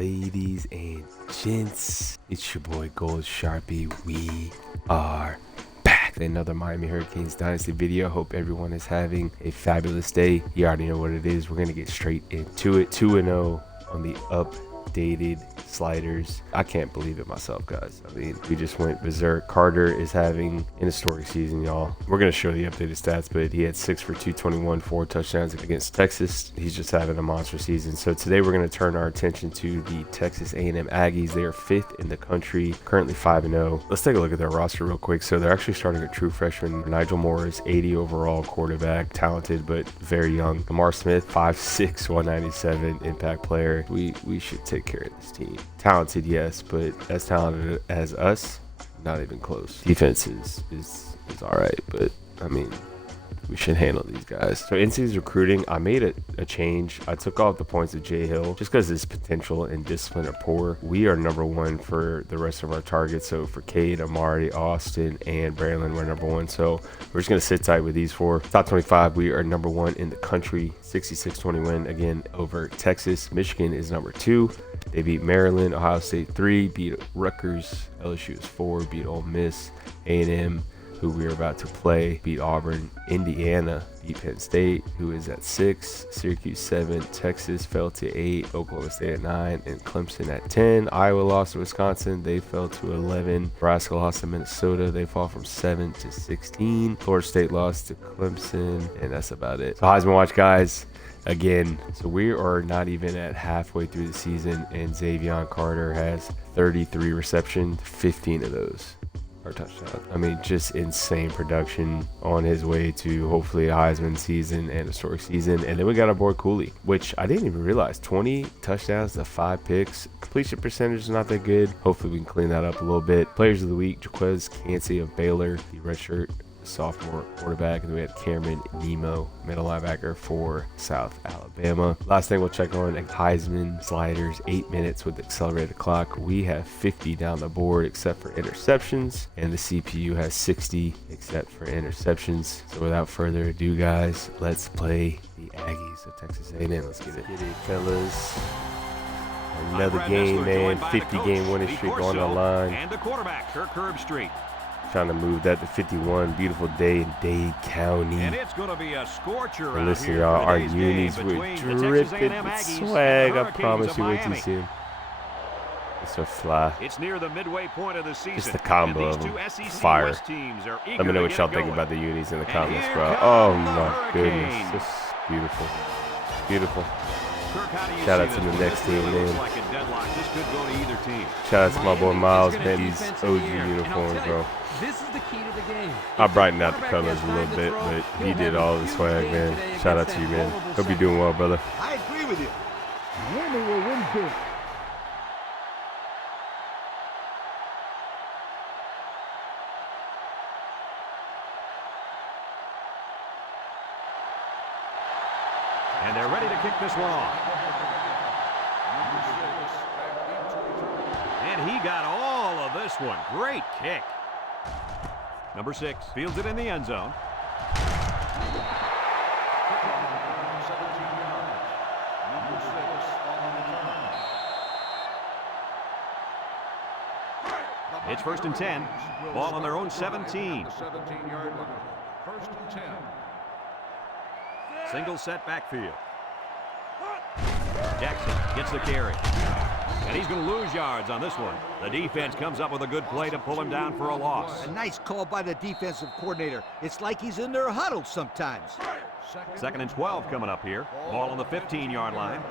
Ladies and gents, it's your boy Gold Sharpie. We are back with another Miami Hurricanes Dynasty video. Hope everyone is having a fabulous day. You already know what it is. We're going to get straight into it. 2-0 on the updated sliders. I can't believe it myself, guys. I mean, we just went berserk. Carter is having an historic season, y'all. We're going to show the updated stats, but he had 6 for 221, 4 touchdowns against Texas. He's just having a monster season. So today we're going to turn our attention to the Texas A&M Aggies. They are 5th in the country, currently 5-0. Let's take a look at their roster real quick. So they're actually starting a true freshman, Nigel Morris, 80 overall quarterback, talented but very young. Lamar Smith, 5'6", 197, impact player. We should take care of this team. Talented, yes, but as talented as us, not even close. Defense is all right, but I mean, we should handle these guys. So NC's recruiting, I made a change. I took off the points of Jay Hill just because his potential and discipline are poor. We are #1 for the rest of our targets. So for Cade, Amari, Austin, and Braylon, we're #1. So we're just gonna sit tight with these 4. Top 25, we are #1 in the country. 66-20 win again over Texas. Michigan is #2. They beat Maryland, Ohio State 3, beat Rutgers, LSU is 4, beat Ole Miss, A&M, who we are about to play, beat Auburn, Indiana, beat Penn State, who is at 6, Syracuse 7, Texas fell to 8, Oklahoma State at 9, and Clemson at 10. Iowa lost to Wisconsin, they fell to 11. Nebraska lost to Minnesota, they fall from 7 to 16. Florida State lost to Clemson, and that's about it. So Heisman watch, guys. Again, so we are not even at halfway through the season, and Xavier Carter has 33 receptions, 15 of those are touchdowns. I mean, just insane production on his way to hopefully a Heisman season and a historic season. And then we got our boy Cooley, which I didn't even realize, 20 touchdowns to 5 picks. Completion percentage is not that good. Hopefully we can clean that up a little bit. Players of the week, Jaquez Cansey of Baylor, the redshirt sophomore quarterback, and then we had Cameron Nemo, middle linebacker for South Alabama. Last thing we'll check on, Heisman sliders, 8 minutes with accelerated clock. We have 50 down the board except for interceptions, and the CPU has 60 except for interceptions. So without further ado, guys, let's play the Aggies of Texas A&M. Let's get it, fellas. Another game, man. 50-game winning streak on the line. And the quarterback, Kirk Herbstreit. Trying to move that to 51. Beautiful day in Dade County. And it's going to be a scorcher. And listen, y'all, our unis were dripping with swag. I promise you, wait till you see them. It's a fly. It's near the midway point of the season. Just the combo of them. Fire. Let me know what y'all think about the unis in the comments, bro. Oh my goodness. This is beautiful. Beautiful. Shout out to the next team, man. Shout out to my boy Miles, man. These OG uniforms, bro. This is the key to the game. I brightened out the colors a little bit, but he did all the swag, man. Shout out to you, man. Hope you're doing well, brother. I agree with you. Miami will win big. And they're ready to kick this one off. And he got all of this one. Great kick. Number 6 fields it in the end zone. It's 1st and 10. Ball on their own 17. 17-yard line. 1st and 10. Single set backfield. Jackson gets the carry. And he's going to lose yards on this one. The defense comes up with a good play to pull him down for a loss. A nice call by the defensive coordinator. It's like he's in their huddle sometimes. 2nd and 12 coming up here. Ball on the 15-yard line.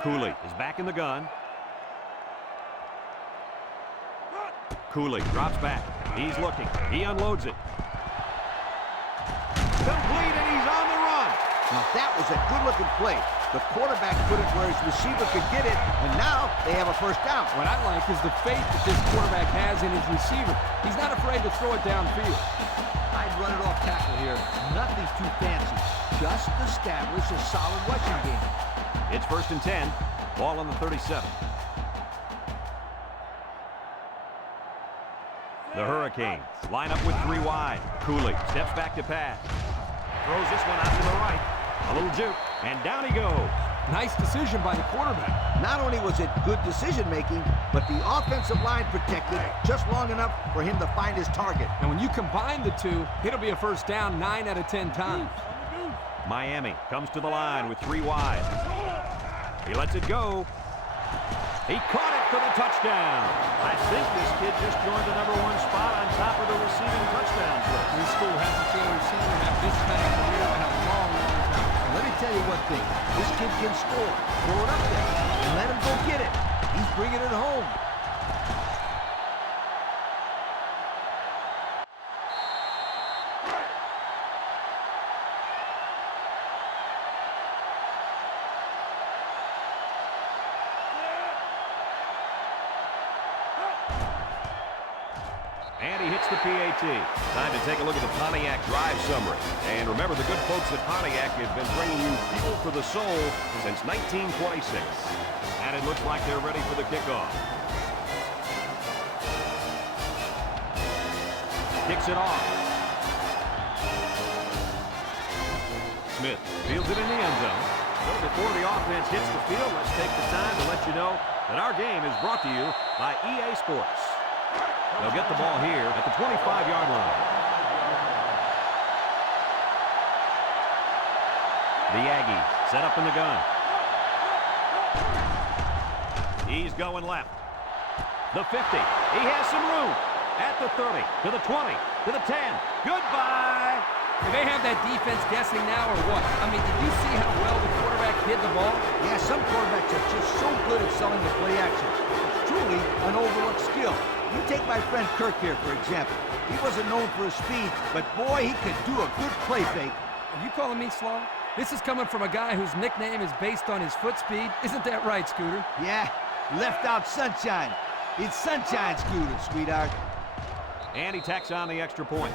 Cooley is back in the gun. Cooley drops back. He's looking. He unloads it. Complete, and he's on the run. Now that was a good-looking play. The quarterback put it where his receiver could get it, and now they have a 1st down. What I like is the faith that this quarterback has in his receiver. He's not afraid to throw it downfield. I'd run it off tackle here. Nothing too fancy. Just establish a solid rushing game. It's 1st and 10. Ball on the 37. The Hurricanes line up with 3 wide. Cooley steps back to pass. Throws this one out to the right. A little juke, And down he goes. Nice decision by the quarterback. Not only was it good decision-making, but the offensive line protected just long enough for him to find his target. And when you combine the two, it'll be a first down 9 out of 10 times. Miami comes to the line with 3 wide. He lets it go. He caught it for the touchdown. I think this kid just joined the #1 spot on top of the receiving touchdowns list. This school hasn't seen a receiver have this kind of career in a long, long time. Let me tell you one thing. This kid can score. Throw it up there and let him go get it. He's bringing it home. And he hits the PAT. Time to take a look at the Pontiac drive summary. And remember, the good folks at Pontiac have been bringing you fuel for the soul since 1926. And it looks like they're ready for the kickoff. Kicks it off. Smith fields it in the end zone. So before the offense hits the field, let's take the time to let you know that our game is brought to you by EA Sports. They'll get the ball here at the 25-yard line. The Aggies set up in the gun. He's going left. The 50. He has some room. At the 30, to the 20, to the 10. Goodbye. Do they have that defense guessing now or what? I mean, did you see how well the quarterback hid the ball? Yeah, some quarterbacks are just so good at selling the play action. It's truly an overlooked skill. You take my friend Kirk here, for example. He wasn't known for his speed, but boy, he could do a good play fake. Are you calling me slow? This is coming from a guy whose nickname is based on his foot speed. Isn't that right, Scooter? Yeah, left out sunshine. It's sunshine, Scooter, sweetheart. And he tacks on the extra point.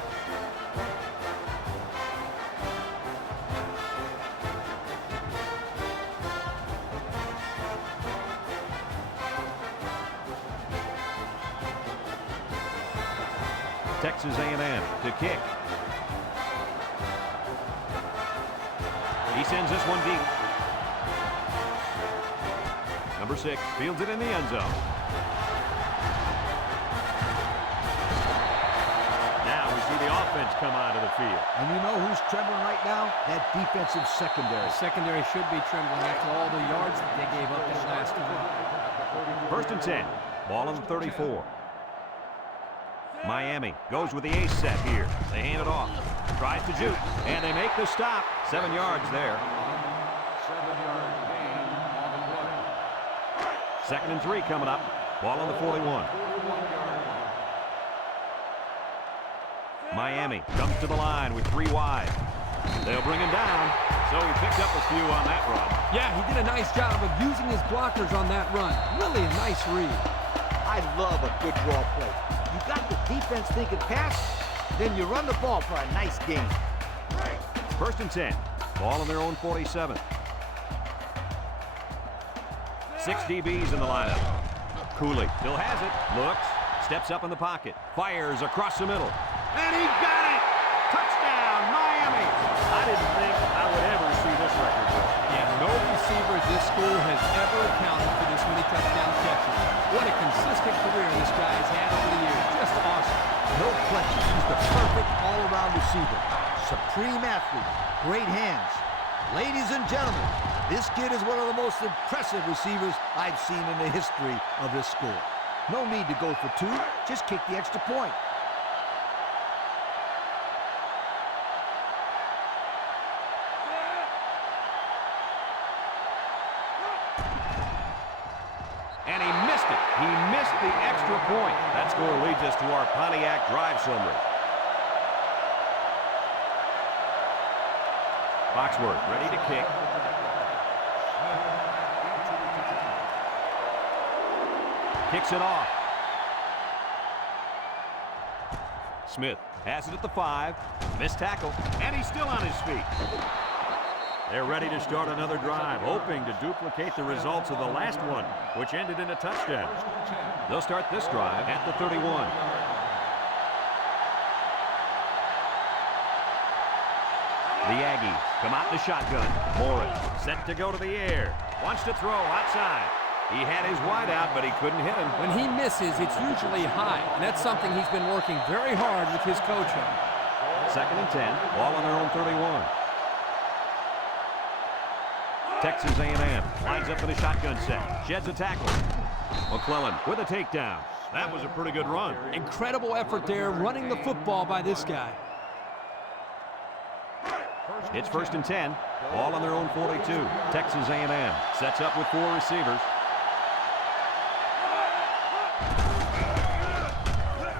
Texas A&M to kick. He sends this one deep. Number 6 fields it in the end zone. Now we see the offense come out of the field. And you know who's trembling right now? That defensive secondary. The secondary should be trembling after all the yards that they gave up that last one. First and 10. Ball on the 34. Miami goes with the ace set here. They hand it off. Tries to juke. And they make the stop. 7 yards there. 7-yard gain on the play. Second and 3 coming up. Ball on the 41. Miami comes to the line with 3 wide. They'll bring him down. So he picked up a few on that run. Yeah, he did a nice job of using his blockers on that run. Really a nice read. I love a good draw play. You got the defense thinking pass, then you run the ball for a nice gain. First and 10. Ball on their own 47. 6 DBs in the lineup. Cooley still has it. Looks. Steps up in the pocket. Fires across the middle. And he got it! Touchdown, Miami! I didn't think I would ever see this record break. Yeah, no receiver at this school has ever accounted for this many touchdown catches. What a consistent career this guy has had over the years. Just awesome. No question. He's the perfect all-around receiver. Supreme athlete. Great hands. Ladies and gentlemen, this kid is one of the most impressive receivers I've seen in the history of this school. No need to go for 2. Just kick the extra point. And he missed it. He missed the extra point. That score leads us to our Pontiac drive summary. Foxworth ready to kick. Kicks it off. Smith has it at the 5. Missed tackle. And he's still on his feet. They're ready to start another drive, hoping to duplicate the results of the last one, which ended in a touchdown. They'll start this drive at the 31. The Aggies come out in the shotgun. Morris set to go to the air. Wants to throw outside. He had his wide out, but he couldn't hit him. When he misses, it's usually high, and that's something he's been working very hard with his coach on. 2nd and 10, ball on their own 31. Texas A&M lines up in a shotgun set. Sheds a tackle. McClellan with a takedown. That was a pretty good run. Incredible effort there, running the football by this guy. It's 1st and 10, ball on their own 42. Texas A&M sets up with 4 receivers.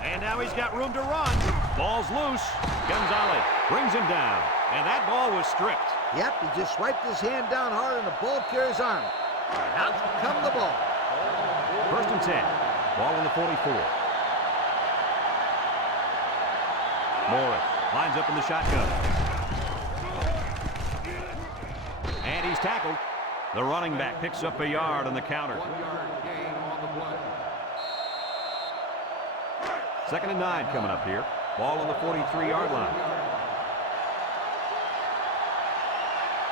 And now he's got room to run. Ball's loose. Gonzalez brings him down, and that ball was stripped. Yep, he just swiped his hand down hard and the ball carries on. Out come the ball. 1st and 10, ball on the 44. Morris lines up in the shotgun. And he's tackled. The running back picks up a yard on the counter. 2nd and 9 coming up here. Ball on the 43-yard line.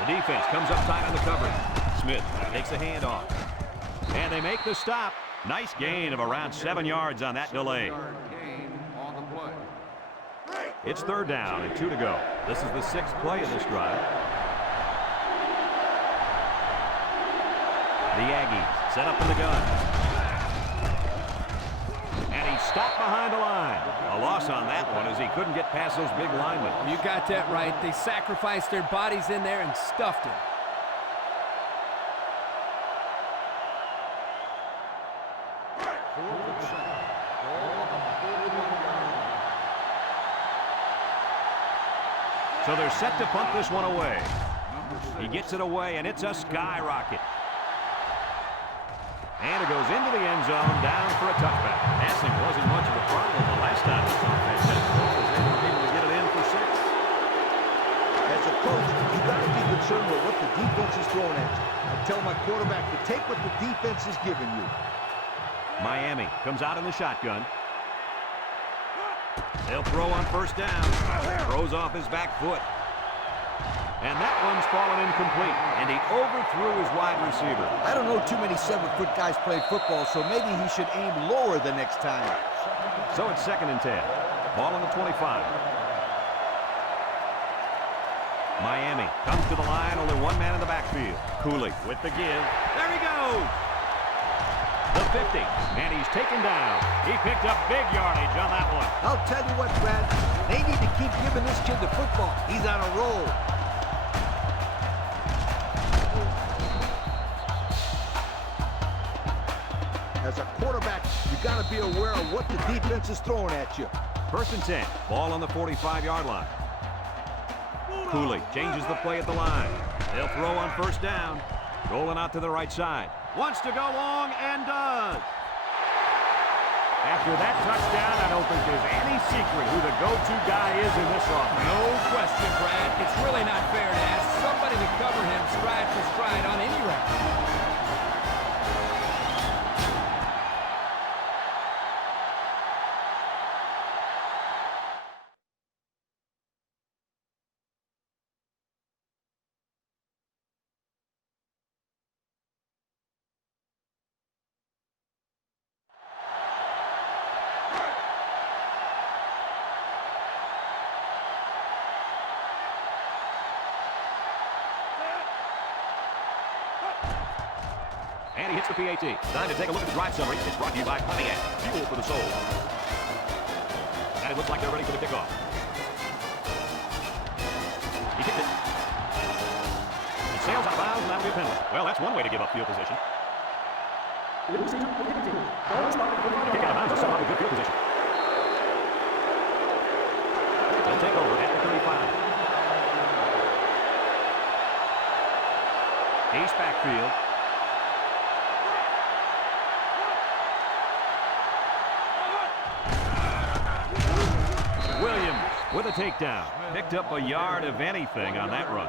The defense comes up tight on the coverage. Smith takes a handoff. And they make the stop. Nice gain of around 7 yards on that delay. It's 3rd down and 2 to go. This is the 6th play of this drive. The Aggies set up in the gun. And he's stopped behind the line. A loss on that one as he couldn't get past those big linemen. You got that right. They sacrificed their bodies in there and stuffed him. So they're set to punt this one away. He gets it away, and it's a skyrocket. And it goes into the end zone, down for a touchback. Passing wasn't much of a problem the last time this offense had the ball, as they were able to get it in for 6. As a coach, you got to be concerned with what the defense is throwing at you. I tell my quarterback to take what the defense is giving you. Miami comes out in the shotgun. They'll throw on 1st down. Throws off his back foot. And that one's fallen incomplete, and he overthrew his wide receiver. I don't know too many 7-foot guys play football, so maybe he should aim lower the next time. So it's 2nd and 10. Ball on the 25. Miami comes to the line, only one man in the backfield. Cooley with the give. There he goes! The 50, and he's taken down. He picked up big yardage on that one. I'll tell you what, Brad, they need to keep giving this kid the football. He's on a roll. As a quarterback, you got to be aware of what the defense is throwing at you. 1st and 10, ball on the 45-yard line. Cooley changes the play at the line. They'll throw on 1st down. Rolling out to the right side. Wants to go long and does. After that touchdown, I don't think there's any secret who the go-to guy is in this offense. No question, Brad. It's really not fair to ask somebody to cover him stride for stride on any record. And he hits the PAT. Time to take a look at the drive summary. It's brought to you by Pontiac, fuel for the soul. And it looks like they're ready for the kickoff. He kicked it. He sails out of bounds, and that'll be a penalty. Well, that's one way to give up field position. Kick out of bounds is somehow a good field position. They'll take over at the 35. East backfield. Williams with a takedown. Picked up a yard of anything on that run.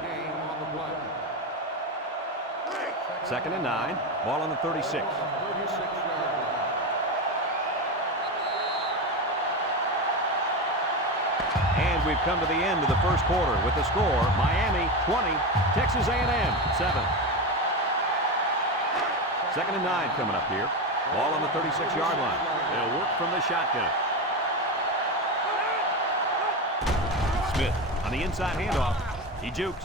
2nd and 9. Ball on the 36. And And we've come to the end of the first quarter with the score, Miami 20, Texas A&M 7. 2nd and 9 coming up here. Ball on the 36-yard line. They'll work from the shotgun. Smith on the inside handoff. He jukes.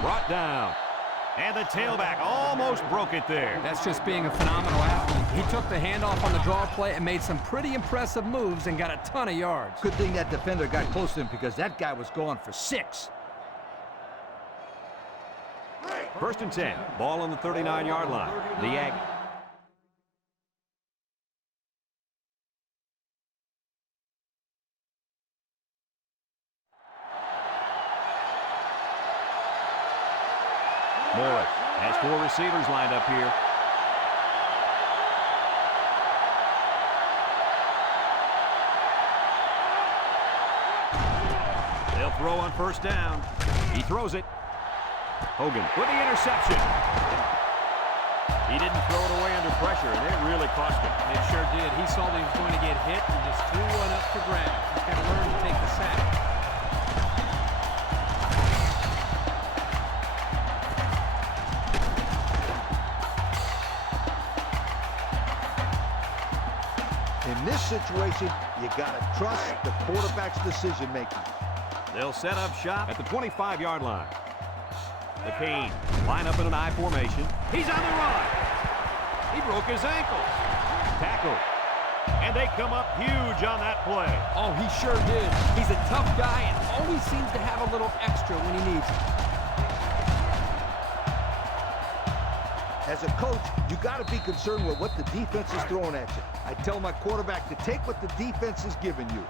Brought down. And the tailback almost broke it there. That's just being a phenomenal athlete. He took the handoff on the draw play and made some pretty impressive moves and got a ton of yards. Good thing that defender got close to him because that guy was going for 6. 1st and 10. Ball on the 39-yard line. The Aggies. Morris has 4 receivers lined up here. They'll throw on 1st down. He throws it. Hogan with the interception. He didn't throw it away under pressure, and it really cost him. It sure did. He saw that he was going to get hit and just threw one up for grabs. He's got to learn to take the sack. In this situation, you got to trust the quarterback's decision-making. They'll set up shop at the 25-yard line. The Canes line up in an I formation. He's on the run. He broke his ankles. Tackle. And they come up huge on that play. Oh, he sure did. He's a tough guy and always seems to have a little extra when he needs it. As a coach, you got to be concerned with what the defense is throwing at you. I tell my quarterback to take what the defense is giving you.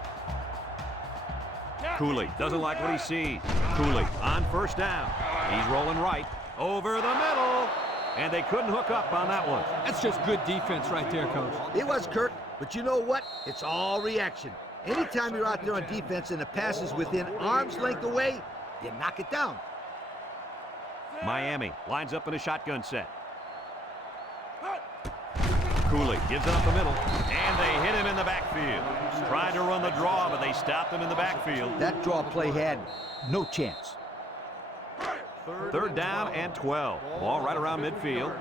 Cooley doesn't like what he sees. Cooley on 1st down. He's rolling right over the middle. And they couldn't hook up on that one. That's just good defense right there, Coach. It was, Kirk, but you know what? It's all reaction. Anytime you're out there on defense and the pass is within arm's length away, you knock it down. Miami lines up in a shotgun set. Cooley gives it up the middle, and they hit him in the backfield. Trying to run the draw, but they stopped him in the backfield. That draw play had no chance. 3rd down and 12. Ball right around midfield.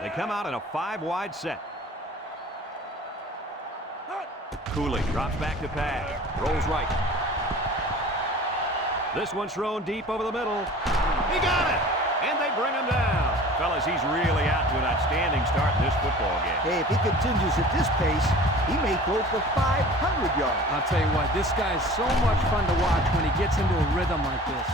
They come out in a 5-wide set. Cooley drops back to pass. Rolls right. This one's thrown deep over the middle. He got it! And they bring him down. Fellas, he's really out to an outstanding start in this football game. Hey, if he continues at this pace, he may throw for 500 yards. I'll tell you what, this guy's so much fun to watch when he gets into a rhythm like this.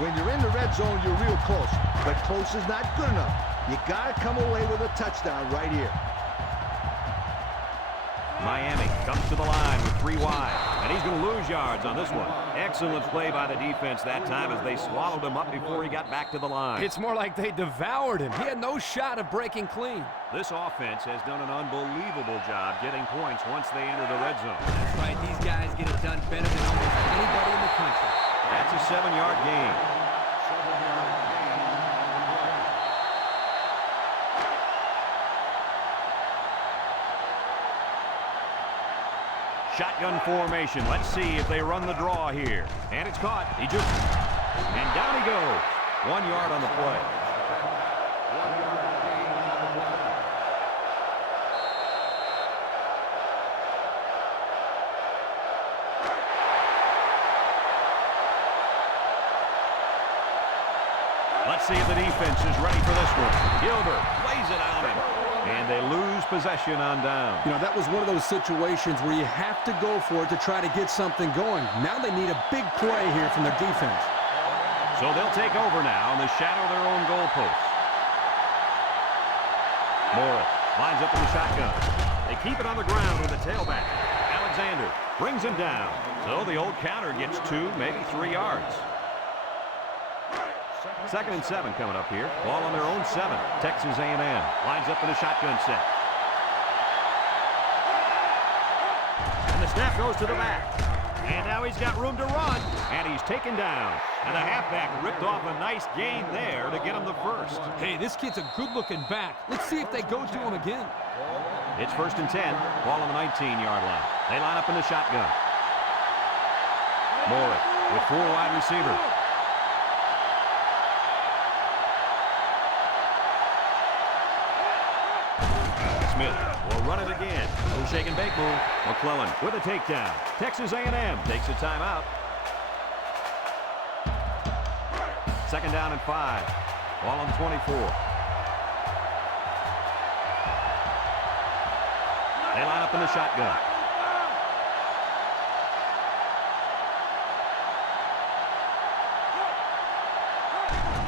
When you're in the red zone, you're real close, but close is not good enough. You got to come away with a touchdown right here. Miami comes to the line with 3 wide, and he's going to lose yards on this one. Excellent play by the defense that time as they swallowed him up before he got back to the line. It's more like they devoured him. He had no shot of breaking clean. This offense has done an unbelievable job getting points once they enter the red zone. That's right. These guys get it done better than almost anybody in the country. That's a 7-yard gain. Shotgun formation. Let's see if they run the draw here. And it's caught. He just... And down he goes. 1 yard on the play. Let's see if the defense is ready for this one. Gilbert lays it on him. And they lose possession on down. You know, that was one of those situations where you have to go for it to try to get something going. Now they need a big play here from their defense. So they'll take over now in the shadow of their own goalpost. Morris lines up in the shotgun. They keep it on the ground with the tailback. Alexander brings him down. So the old counter gets 2, maybe 3 yards. 2nd and 7 coming up here. Ball on their own 7. Texas A&M lines up in a shotgun set. And the snap goes to the back. And now Now he's got room to run, and he's taken down. And the halfback ripped off a nice gain there to get him the first. Hey, this kid's a good-looking back. Let's see if they go to him again. It's 1st and 10, ball on the 19-yard line. They line up in the shotgun. Morris with 4 wide receivers. Smith will run it again. No shake and bake move. McClellan with a takedown. Texas A&M takes a timeout. 2nd down and 5. Ball on the 24. They line up in the shotgun.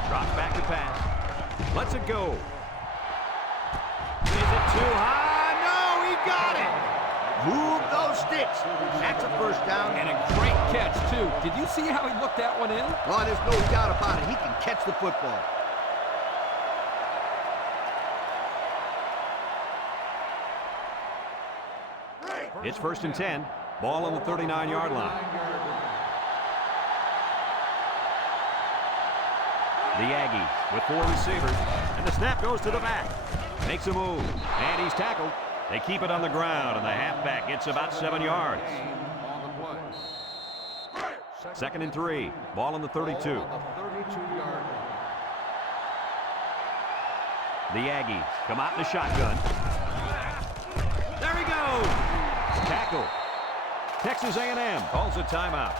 Drops back to pass. Lets it go. Is it too high? No, he got it. Move those sticks. That's a first down. And a great catch, too. Did you see how he looked that one in? Oh, there's no doubt about it. He can catch the football. It's 1st and 10. Ball on the 39-yard line. The Aggies with 4 receivers. And the snap goes to the back. Makes a move. And he's tackled. They keep it on the ground, and the halfback gets about 7 yards. 2nd and 3. Ball on the 32. The Aggies come out in the shotgun. There he goes. Tackle. Texas A&M calls a timeout.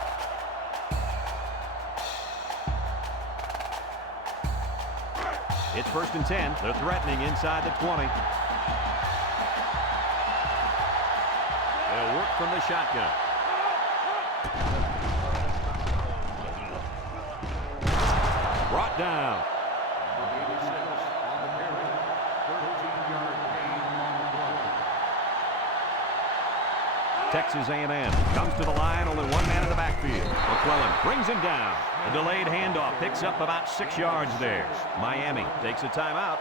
It's 1st and 10. They're threatening inside the 20. They'll work from the shotgun. Brought down. Texas A&M comes to the line, only one man in the backfield. McClellan brings him down. A delayed handoff picks up about 6 yards there. Miami takes a timeout.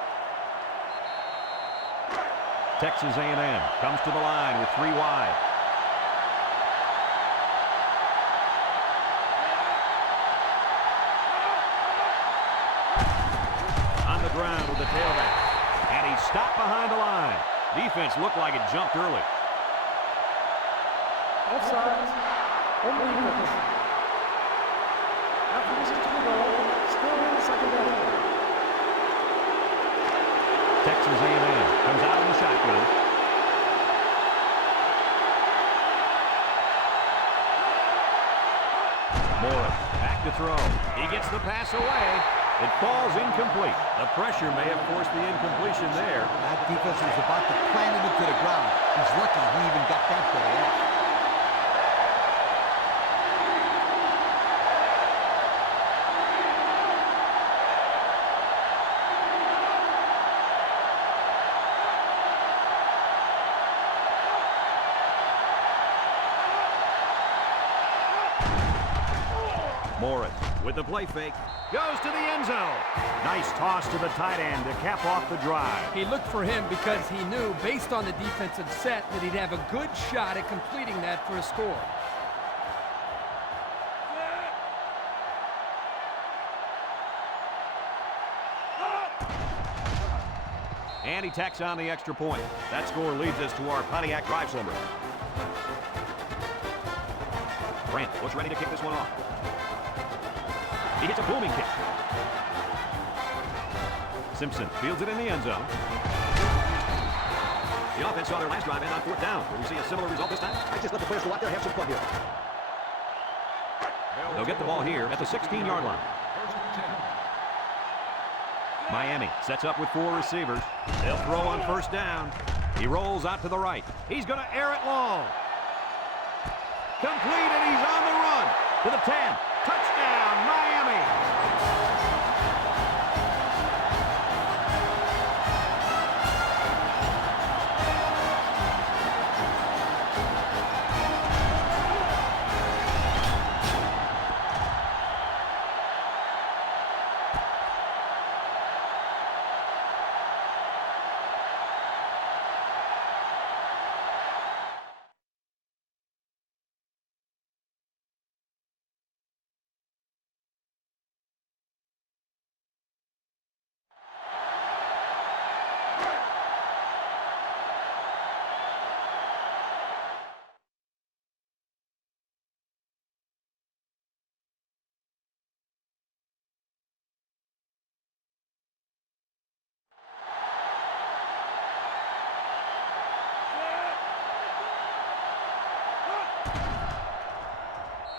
Texas A&M comes to the line with 3 wide. On the ground with the tailback. And he's stopped behind the line. Defense looked like it jumped early. Offside. On the defense. After this is to the goal, still in the second down. Texas A&M comes out in the shotgun. Morris back to throw. He gets the pass away. It falls incomplete. The pressure may have forced the incompletion there. That defense was about to plant him into the ground. He's lucky he even got that play off. Morris with the play fake. Goes to the end zone. Nice toss to the tight end to cap off the drive. He looked for him because he knew, based on the defensive set, that he'd have a good shot at completing that for a score. And he tacks on the extra point. That score leads us to our Pontiac drive summary. Brent looks ready to kick this one off. He hits a booming kick. Simpson fields it in the end zone. The offense saw their last drive end on 4th down. Will we see a similar result this time? I just let the players go out there and have some fun here. They'll get the ball here at the 16-yard line. Miami sets up with 4 receivers. They'll throw on 1st down. He rolls out to the right. He's going to air it long. Complete, and he's on the run to the 10. Touchdown, Miami!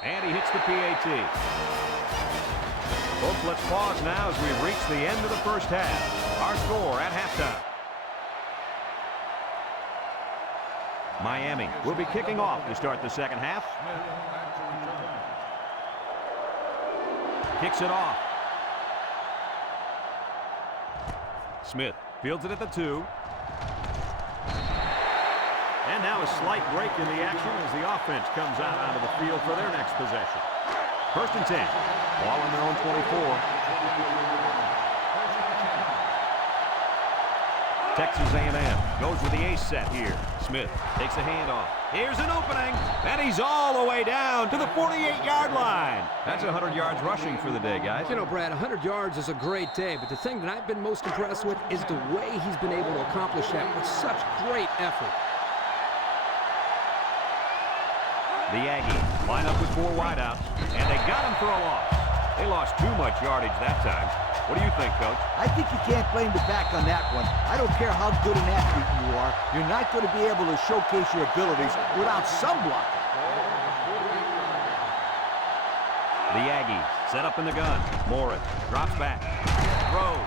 And he hits the PAT. Folks, let's pause now as we reach the end of the first half. Our score at halftime. Miami will be kicking off to start the second half. Kicks it off. Smith fields it at the 2. And now a slight break in the action as the offense comes out onto the field for their next possession. 1st and 10. Ball on their own 24. Texas A&M goes with the ace set here. Smith takes a handoff. Here's an opening, and he's all the way down to the 48-yard line. That's 100 yards rushing for the day, guys. You know, Brad, 100 yards is a great day, but the thing that I've been most impressed with is the way he's been able to accomplish that with such great effort. The Aggies line up with 4 wideouts, and they got him for a loss. They lost too much yardage that time. What do you think, Coach? I think you can't blame the back on that one. I don't care how good an athlete you are. You're not going to be able to showcase your abilities without some blocking. The Aggies set up in the gun. Morris drops back. Throws.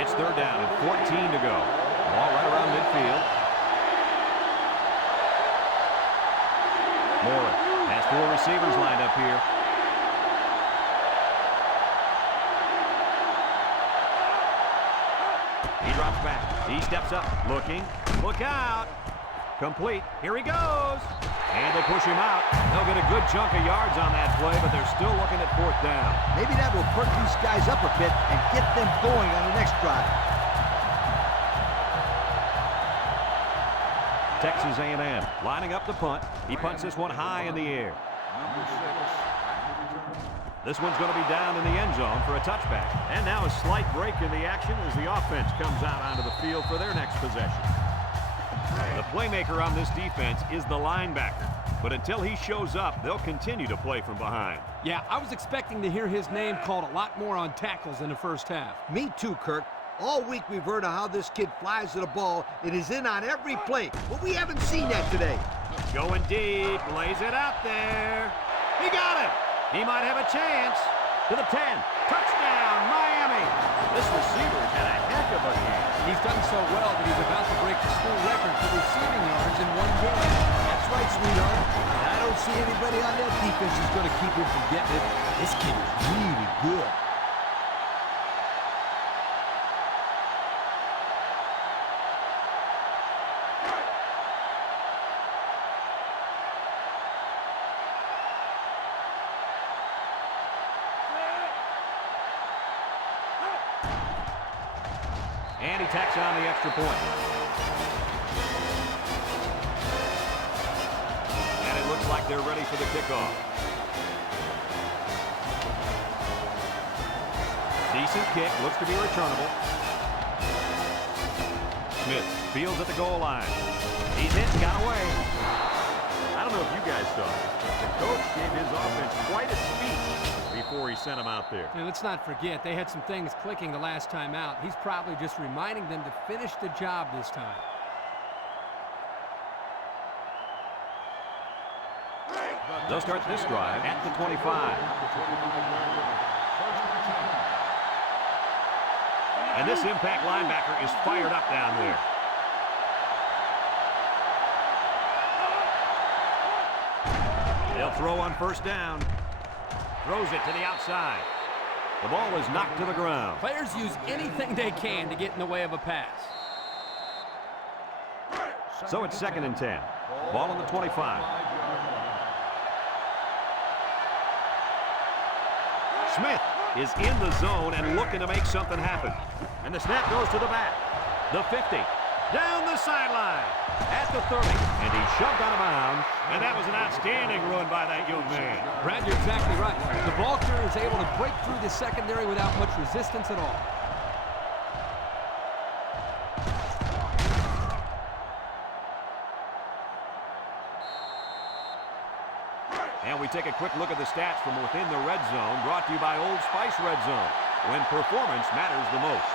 It's 3rd down and 14 to go. Ball right around midfield. Morris has 4 receivers lined up here. He drops back. He steps up. Looking. Look out. Complete. Here he goes. And they push him out. They'll get a good chunk of yards on that play, but they're still looking at 4th down. Maybe that will perk these guys up a bit and get them going on the next drive. Texas A&M lining up the punt. He punts this one high in the air. This one's going to be down in the end zone for a touchback. And now a slight break in the action as the offense comes out onto the field for their next possession. The playmaker on this defense is the linebacker. But until he shows up, they'll continue to play from behind. Yeah, I was expecting to hear his name called a lot more on tackles in the first half. Me too, Kirk. All week we've heard of how this kid flies to the ball. It is in on every play, but we haven't seen that today. Going deep, lays it out there. He got it. He might have a chance. To the 10. Touchdown, Miami. This receiver had a heck of a game. He's done so well that he's about to break the school record for receiving yards in one game. That's right, sweetheart. I don't see anybody on that defense who's going to keep him from getting it. This kid is really good. And he tacks on the extra point. And it looks like they're ready for the kickoff. Decent kick, looks to be returnable. Smith fields at the goal line. He's hit, got away. I don't know if you guys saw it, but the coach gave his offense quite a speech before he sent him out there. And let's not forget, they had some things clicking the last time out. He's probably just reminding them to finish the job this time. They'll start this drive at the 25. And this impact linebacker is fired up down there. They'll throw on 1st down. Throws it to the outside. The ball is knocked to the ground. Players use anything they can to get in the way of a pass. So it's 2nd and 10. Ball on the 25. Smith is in the zone and looking to make something happen. And the snap goes to the back. The 50. Down the sideline. At the 30. And he's shoved out of bounds. And that was an outstanding run by that young man. Brad, you're exactly right. The ball carrier is able to break through the secondary without much resistance at all. And we take a quick look at the stats from within the red zone, brought to you by Old Spice Red Zone, when performance matters the most.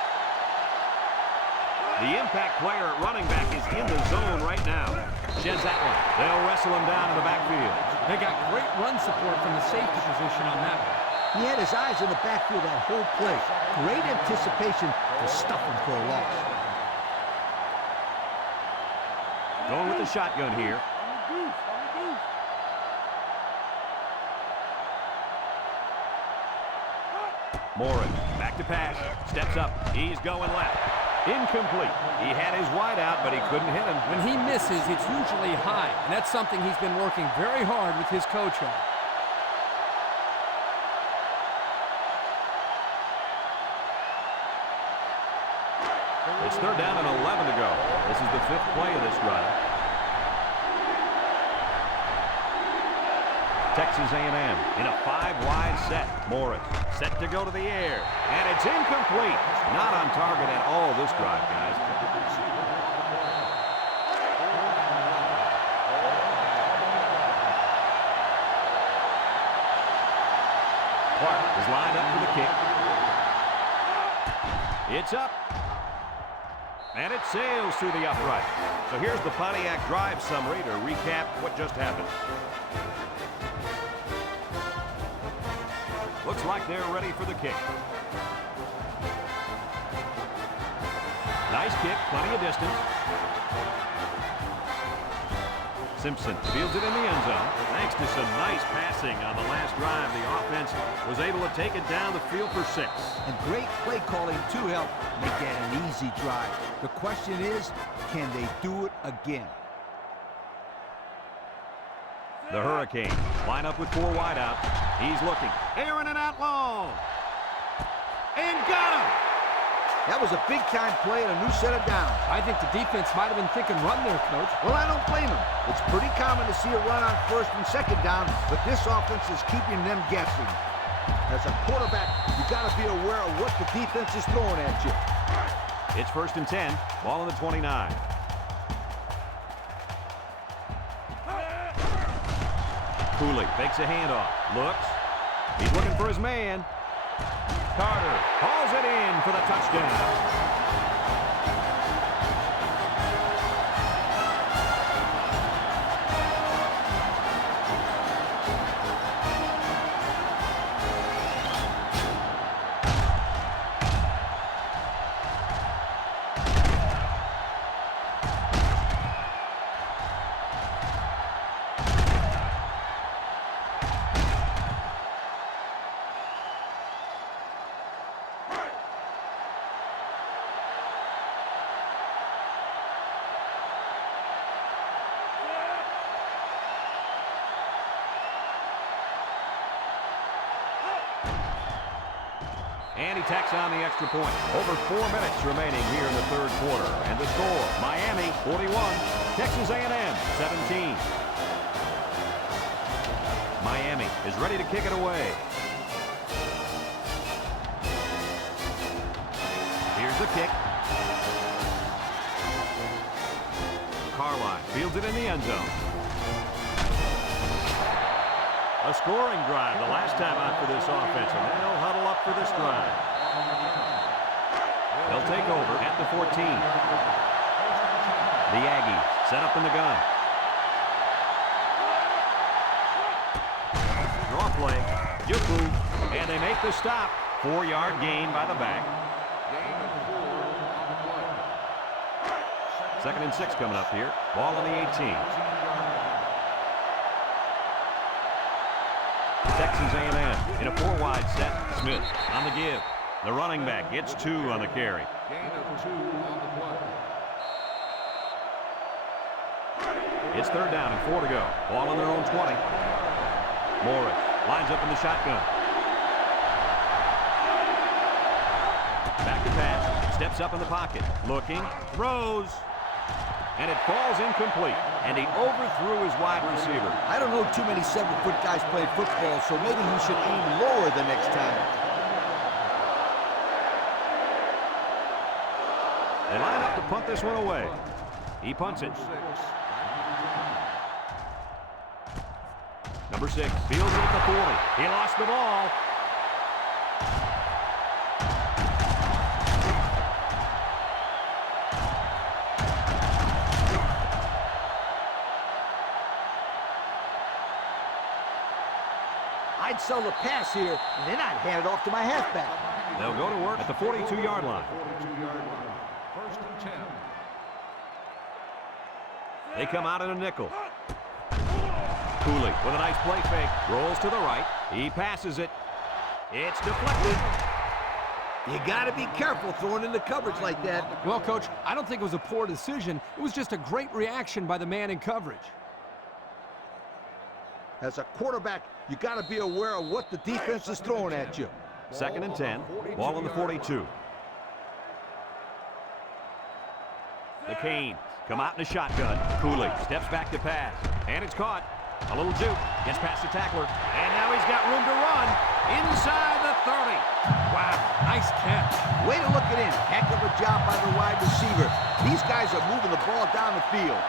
The impact player at running back is in the zone right now. Sheds that one. They'll wrestle him down in the backfield. They got great run support from the safety position on that one. He had his eyes in the backfield that whole play. Great anticipation to stuff him for a loss. Going with the shotgun here. Morris, back to pass. Steps up. He's going left. Incomplete. He had his wide out, but he couldn't hit him. When he misses, it's usually high, and that's something he's been working very hard with his coach on. It's third down and 11 to go. This is the 5th play of this drive. Texas A&M in a 5-wide set. Morris set to go to the air, and it's incomplete. Not on target at all this drive, guys. Clark is lined up for the kick. It's up. And it sails through the upright. So here's the Pontiac drive summary to recap what just happened. Looks like they're ready for the kick. Nice kick, plenty of distance. Simpson fields it in the end zone. Thanks to some nice passing on the last drive, the offense was able to take it down the field for 6. And great play calling to help make that an easy drive. The question is, can they do it again? The Hurricanes line up with 4 wideouts. He's looking. Airing it out long. And got him! That was a big-time play and a new set of downs. I think the defense might have been thinking run there, Coach. Well, I don't blame them. It's pretty common to see a run on 1st and 2nd down, but this offense is keeping them guessing. As a quarterback, you got to be aware of what the defense is throwing at you. It's 1st and 10. Ball on the 29. Cooley fakes a handoff. Looks. He's looking for his man. Carter hauls it in for the touchdown. And he tacks on the extra point. Over 4 minutes remaining here in the 3rd quarter. And the score, Miami 41, Texas A&M 17. Miami is ready to kick it away. Here's the kick. Carline fields it in the end zone. A scoring drive the last time out for this offense, and they'll huddle up for this drive. They'll take over at the 14. The Aggies set up in the gun. Draw play. Yuku. And they make the stop. 4-yard gain by the back. 2nd and 6 coming up here. Ball on the 18. Texas A&M in a 4-wide set. Smith on the give. The running back gets 2 on the carry. It's 3rd down and 4 to go. Ball on their own 20. Morris lines up in the shotgun. Back to pass. Steps up in the pocket. Looking. Throws. And it falls incomplete. And he overthrew his wide receiver. I don't know too many 7-foot guys playing football, so maybe he should aim lower the next time. They line up to punt this one away. He punts it. Number 6 fields it at the 40. He lost the ball. I'd sell the pass here, and then I'd hand it off to my halfback. They'll go to work at the 42-yard line. First and 10. They come out in a nickel. Cooley with a nice play fake. Rolls to the right. He passes it. It's deflected. You got to be careful throwing into coverage like that. Well, Coach, I don't think it was a poor decision. It was just a great reaction by the man in coverage. As a quarterback, you got to be aware of what the defense is throwing at you. Second and 10. Ball on the 42. The Canes come out in a shotgun. Cooley steps back to pass. And it's caught. A little juke. Gets past the tackler. And now he's got room to run. Inside the 30. Wow, nice catch. Way to look it in. Heck of a job by the wide receiver. These guys are moving the ball down the field.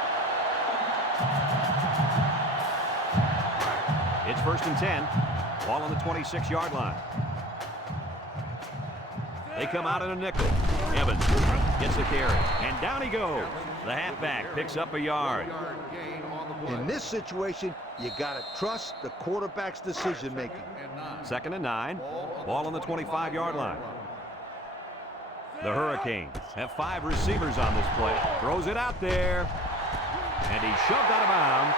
It's first and 10. Ball on the 26-yard line. They come out in a nickel. Evans gets the carry. And down he goes. The halfback picks up a yard. In this situation, you got to trust the quarterback's decision-making. Second and 9. Ball on the 25-yard line. The Hurricanes have 5 receivers on this play. Throws it out there. And he's shoved out of bounds.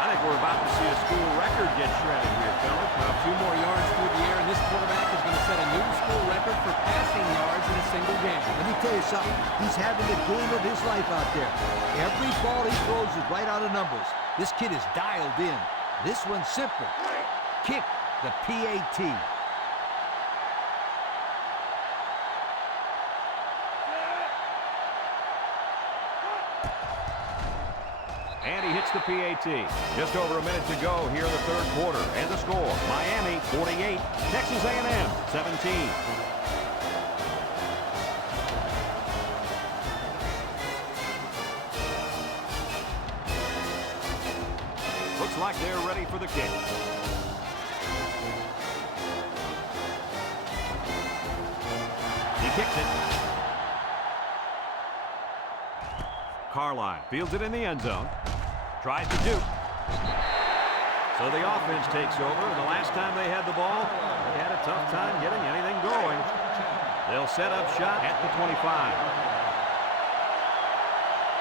I think we're about to see a school record get shredded here, fellas. A few more yards through the air, and this quarterback is going to set a new school record for passing yards in a single game. Let me tell you something. He's having the game of his life out there. Every ball he throws is right out of numbers. This kid is dialed in. This one's simple. Kick the PAT. And he hits the PAT. Just over a minute to go here in the third quarter. And the score, Miami 48, Texas A&M 17. Looks like they're ready for the kick. He kicks it. Carline fields it in the end zone. Tries to duke. So the offense takes over. The last time they had the ball, they had a tough time getting anything going. They'll set up shot at the 25.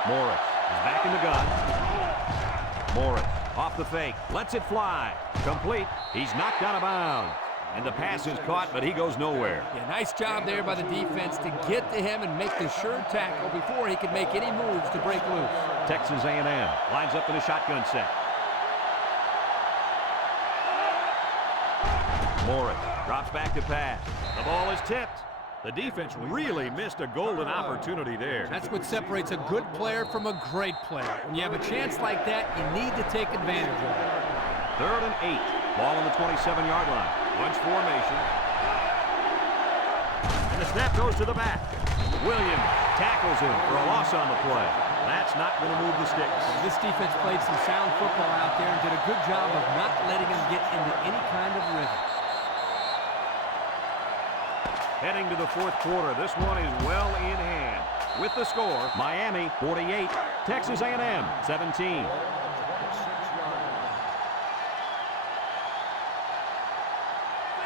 Morris is back in the gun. Morris off the fake. Lets it fly. Complete. He's knocked out of bounds. And the pass is caught, but he goes nowhere. Yeah, nice job there by the defense to get to him and make the sure tackle before he could make any moves to break loose. Texas A&M lines up in a shotgun set. Morris drops back to pass. The ball is tipped. The defense really missed a golden opportunity there. That's what separates a good player from a great player. When you have a chance like that, you need to take advantage of it. Third and 8. Ball on the 27-yard line. Bunch formation. And the snap goes to the back. Williams tackles him for a loss on the play. That's not going to move the sticks. This defense played some sound football out there and did a good job of not letting him get into any kind of rhythm. Heading to the fourth quarter, this one is well in hand. With the score, Miami 48, Texas A&M 17.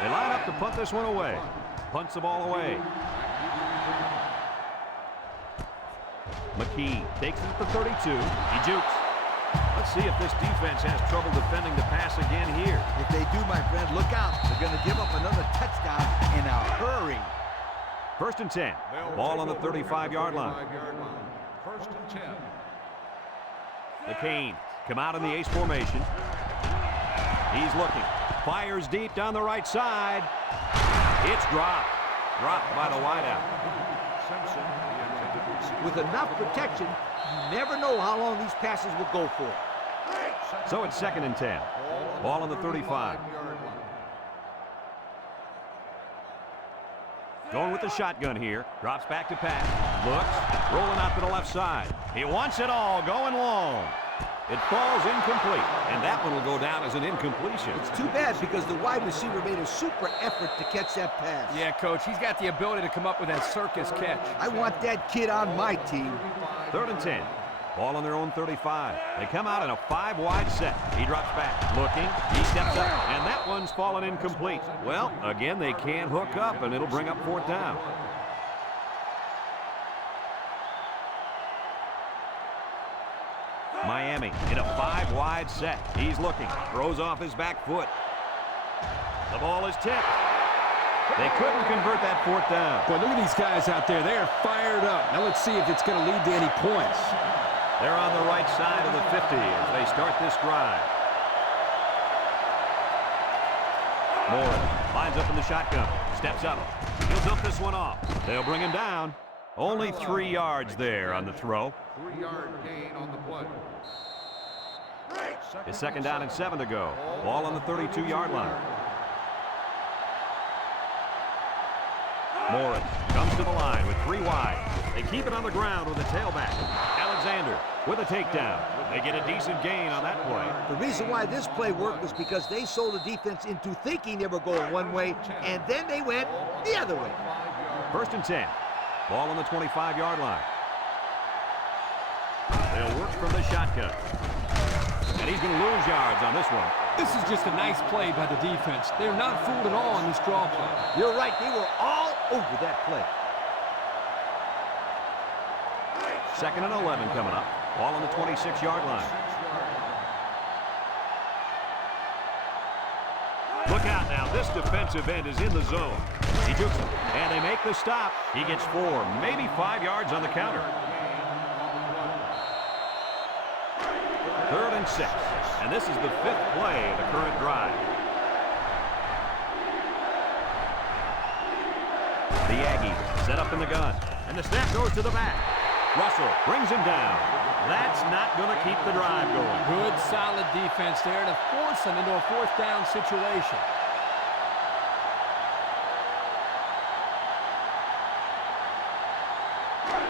They line up to punt this one away. Punts the ball away. McKee takes it at the 32. He jukes. Let's see if this defense has trouble defending the pass again here. If they do, my friend, look out. They're going to give up another touchdown in a hurry. First and 10. Ball on the 35-yard line. First and 10. The Canes come out in the ace formation. He's looking. Fires deep down the right side. It's dropped. Dropped by the wideout. With enough protection, you never know how long these passes will go for. So it's second and 10. Ball on the 35. Going with the shotgun here. Drops back to pass. Looks. Rolling out to the left side. He wants it all. Going long. It falls incomplete. And that one will go down as an incompletion. It's too bad because the wide receiver made a super effort to catch that pass. Yeah, Coach, he's got the ability to come up with that circus catch. I want that kid on my team. Third and 10. Ball on their own 35. They come out in a 5-wide set. He drops back, looking. He steps up, and that one's fallen incomplete. Well, again, they can't hook up, and it'll bring up 4th down. Miami in a 5-wide set. He's looking. Throws off his back foot. The ball is tipped. They couldn't convert that 4th down. Boy, look at these guys out there. They are fired up. Now let's see if it's going to lead to any points. They're on the right side of the 50 as they start this drive. Morris lines up in the shotgun. Steps up. He'll dump this one off. They'll bring him down. Only 3 yards there on the throw. 3-yard gain on the play. It's 2nd down and 7 to go. Ball on the 32-yard line. Morris comes to the line with 3 wide. They keep it on the ground with a tailback. Alexander with a takedown. They get a decent gain on that play. The reason why this play worked was because they sold the defense into thinking they were going one way, and then they went the other way. 1st and 10. Ball on the 25-yard line. They'll work from the shotgun. And he's going to lose yards on this one. This is just a nice play by the defense. They're not fooled at all on this draw play. You're right. They were all over that play. 2nd and 11 coming up. Ball on the 26-yard line. Look out now. This defensive end is in the zone. He jukes him, and they make the stop. He gets 4, maybe 5 yards on the counter. 3rd and 6. And this is the 5th play of the current drive. The Aggies set up in the gun. And the snap goes to the back. Russell brings him down. That's not going to keep the drive going. Good, solid defense there to force them into a 4th down situation.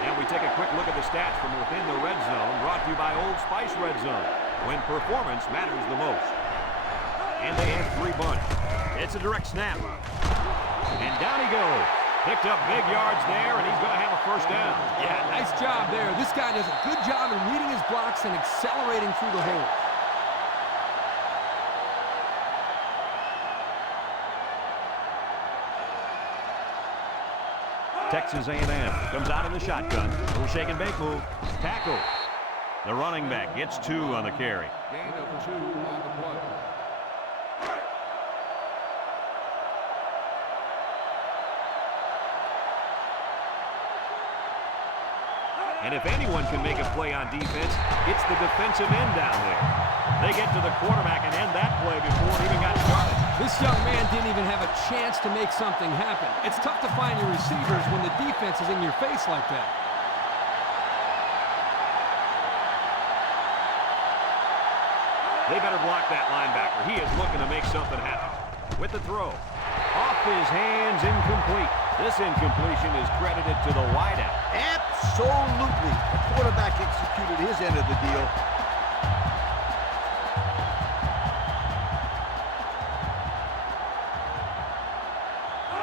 And we take a quick look at the stats from within the red zone, brought to you by Old Spice Red Zone, when performance matters the most. And they have 3 bunch. It's a direct snap. And down he goes. Picked up big yards there, and he's going to have a 1st down. Yeah, nice job there. This guy does a good job in reading his blocks and accelerating through the hole. Texas A&M comes out in the shotgun. Little shake and bake move. Tackle. The running back gets 2 on the carry. Gain of 2 on the play. And if anyone can make a play on defense, it's the defensive end down there. They get to the quarterback and end that play before it even got started. This young man didn't even have a chance to make something happen. It's tough to find your receivers when the defense is in your face like that. They better block that linebacker. He is looking to make something happen. With the throw. Off his hands, incomplete. This incompletion is credited to the wideout. Absolutely. The quarterback executed his end of the deal.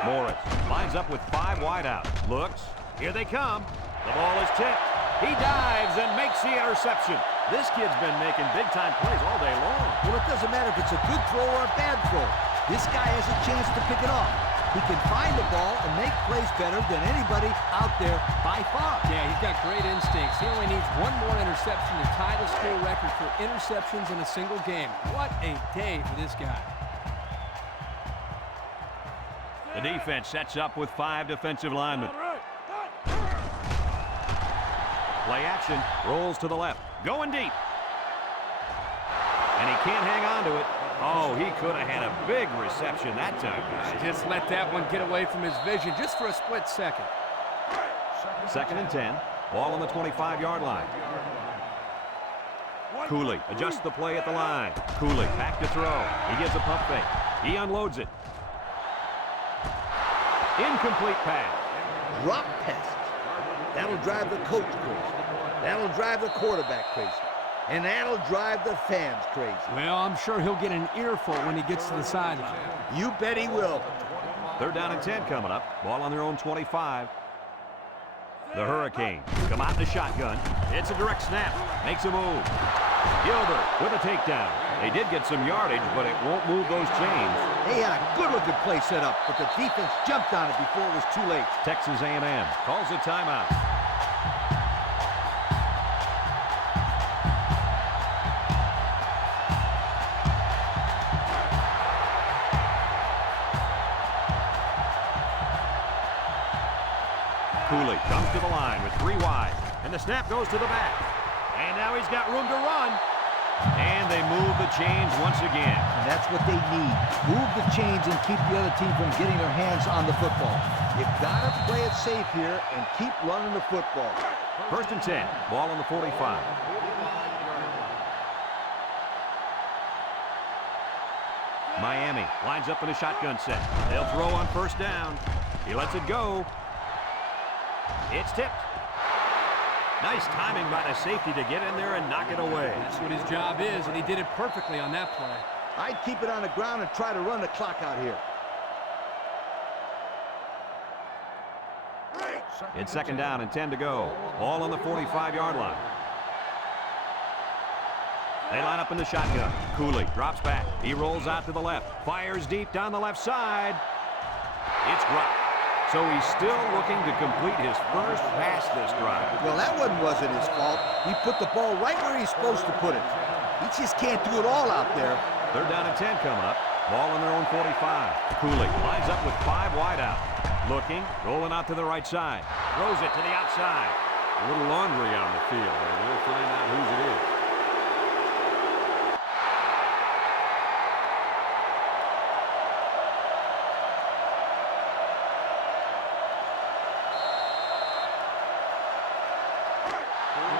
Morris lines up with 5 wide out. Looks. Here they come. The ball is tipped. He dives and makes the interception. This kid's been making big-time plays all day long. Well, it doesn't matter if it's a good throw or a bad throw. This guy has a chance to pick it off. He can find the ball and make plays better than anybody out there by far. Yeah, he's got great instincts. He only needs 1 more interception to tie the school record for interceptions in a single game. What a day for this guy. The defense sets up with 5 defensive linemen. Play action. Rolls to the left. Going deep. And he can't hang on to it. Oh, he could have had a big reception that time. Just let that one get away from his vision just for a split second. 2nd and 10. Ball on the 25-yard line. Cooley adjusts the play at the line. Cooley back to throw. He gives a pump fake. He unloads it. Incomplete pass. Drop passes. That'll drive the coach crazy. That'll drive the quarterback crazy. And that'll drive the fans crazy. Well, I'm sure he'll get an earful when he gets to the sideline. You bet he will. 3rd down and 10 coming up. Ball on their own 25. The Hurricanes come out in the shotgun. It's a direct snap. Makes a move. Gilbert with a takedown. They did get some yardage, but it won't move those chains. They had a good-looking play set up, but the defense jumped on it before it was too late. Texas A&M calls a timeout. Cooley comes to the line with 3 wide, and the snap goes to the back. And now he's got room to run. And they move the chains once again. And that's what they need. Move the chains and keep the other team from getting their hands on the football. You've got to play it safe here and keep running the football. 1st and 10. Ball on the 45. Miami lines up in a shotgun set. They'll throw on 1st down. He lets it go. It's tipped. Nice timing by the safety to get in there and knock it away. That's what his job is, and he did it perfectly on that play. I'd keep it on the ground and try to run the clock out here. It's 2nd down and 10 to go. Ball on the 45-yard line. They line up in the shotgun. Cooley drops back. He rolls out to the left. Fires deep down the left side. It's dropped. So he's still looking to complete his first pass this drive. Well, that one wasn't his fault. He put the ball right where he's supposed to put it. He just can't do it all out there. 3rd down and 10 coming up. Ball on their own 45. Cooley lines up with 5 wide out. Looking, rolling out to the right side. Throws it to the outside. A little laundry on the field, and we'll find out whose it is.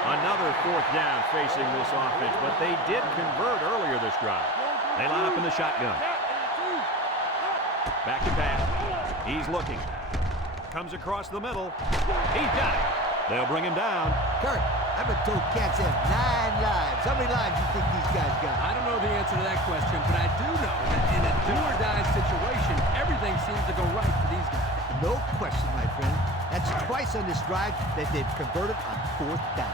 Another 4th down facing this offense, but they did convert earlier this drive. They line up in the shotgun. Back to pass. He's looking. Comes across the middle. He's got it. They'll bring him down. Kurt, I've been told cats have 9 lives. How many lives do you think these guys got? I don't know the answer to that question, but I do know that in a do-or-die situation, everything seems to go right for these guys. No question, my friend. That's twice on this drive that they've converted on 4th down.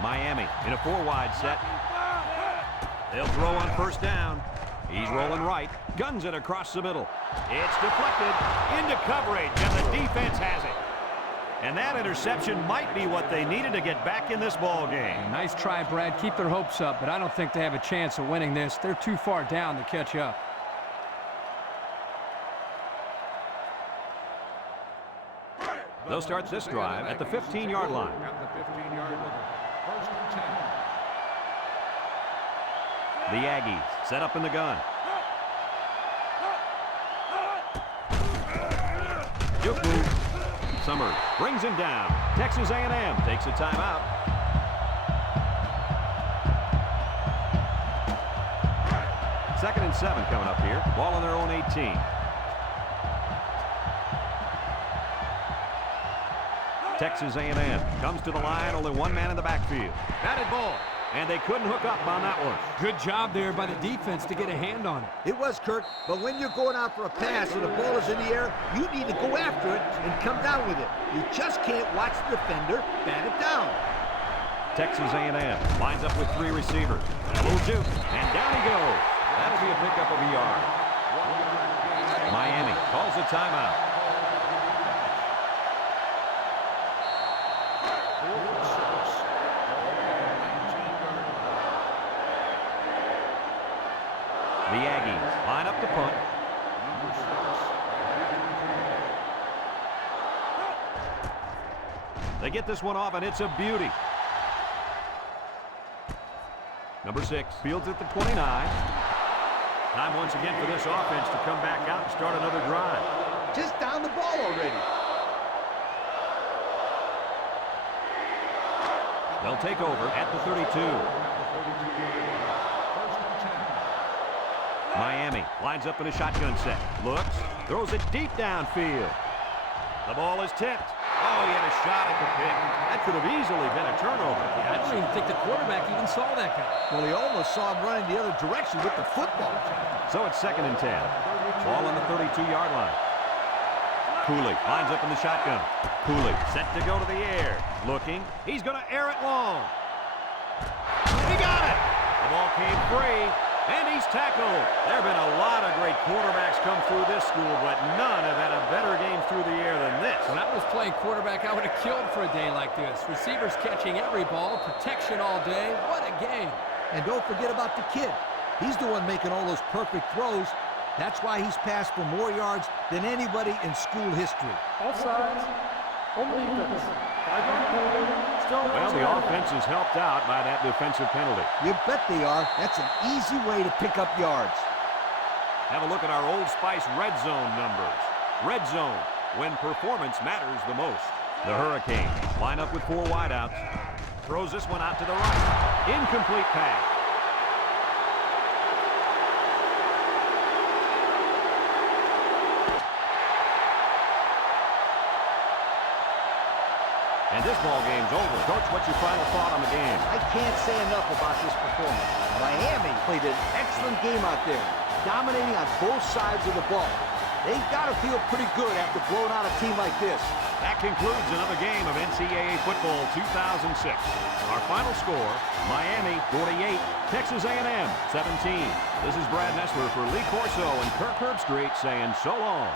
Miami in a 4-wide set. They'll throw on 1st down. He's rolling right. Guns it across the middle. It's deflected into coverage, and the defense has it. And that interception might be what they needed to get back in this ball game. Nice try, Brad. Keep their hopes up, but I don't think they have a chance of winning this. They're too far down to catch up. They'll start this drive at the 15-yard line. The Aggies set up in the gun. Juku. Summers brings him down. Texas A&M takes a timeout. Second and 7 coming up here. Ball on their own 18. Texas A&M comes to the line, only 1 man in the backfield. Batted ball, and they couldn't hook up on that one. Good job there by the defense to get a hand on it. It was, Kurt, but when you're going out for a pass and the ball is in the air, you need to go after it and come down with it. You just can't watch the defender bat it down. Texas A&M lines up with 3 receivers. A little juke, and down he goes. That'll be a pickup of a yard. Miami calls a timeout. The Aggies line up to punt. They get this one off, and it's a beauty. Number 6 fields at the 29. Time once again for this offense to come back out and start another drive. Just down the ball already. They'll take over at the 32. Miami lines up in a shotgun set. Looks, throws it deep downfield. The ball is tipped. Oh, he had a shot at the pick. That could have easily been a turnover. I don't even think the quarterback even saw that guy. Well, he almost saw him running the other direction with the football. So it's 2nd and 10. Ball on the 32-yard line. Cooley lines up in the shotgun. Cooley set to go to the air. Looking. He's going to air it long. He got it. The ball came free, and he's tackled. There have been a lot of great quarterbacks come through this school, but none have had a better game through the air than this. When I was playing quarterback, I would have killed for a day like this. Receivers catching every ball, protection all day. What a game. And don't forget about the kid. He's the one making all those perfect throws. That's why he's passed for more yards than anybody in school history. Offsides. Home defense. 5-yard penalty. Still Well, the offense is helped out by that defensive penalty. You bet they are. That's an easy way to pick up yards. Have a look at our Old Spice red zone numbers. Red zone, when performance matters the most. The Hurricanes line up with 4 wideouts. Throws this one out to the right. Incomplete pass. And this ball game's over. Coach, what's your final thought on the game? I can't say enough about this performance. Miami played an excellent game out there, dominating on both sides of the ball. They've got to feel pretty good after blowing out a team like this. That concludes another game of NCAA football 2006. Our final score, Miami 48, Texas A&M 17. This is Brad Nessler for Lee Corso and Kirk Herbstreit saying so long.